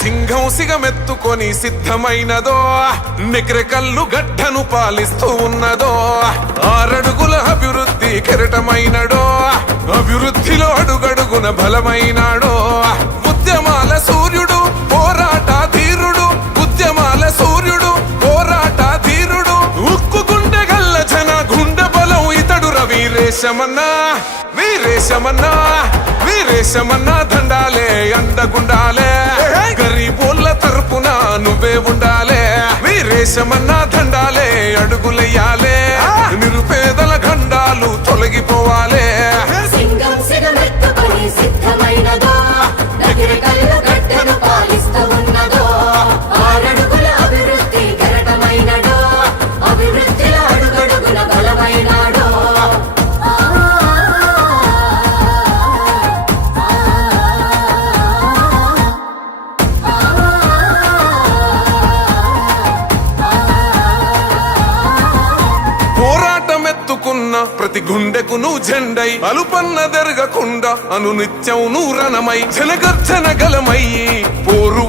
సింహం సిగమెత్తుకొని సిద్ధమైనదో నెక్రెకల్లు గడ్డను పాలిస్తూ ఉన్నదో ఆరడుగుల అభివృద్ధి కెరటమైనడో అభివృద్ధిలో అడుగడుగున బలమైనాడో. ఉద్యమాల సూర్యుడు పోరాట ధీరుడు ఉద్యమాల సూర్యుడు పోరాట ధీరుడు ఉక్కు గుండె గల్ల జన గుండె బలం ఇతడు రవీరేశమన్నా వీరేశమన్నా వీరేశమన్నా దండాలే అందగుండాలే వీరేశమన్నా దండాలే అడుగులెయ్యాలే. నిరుపేదల గండాలు తొలగిపోవాలే. అన్న ప్రతి గుండెకు నువ్వు జెండై అలుపన్న జరగకుండా అను నిత్యం నూరణమై జనగర్జన గలమయ్యి పోరు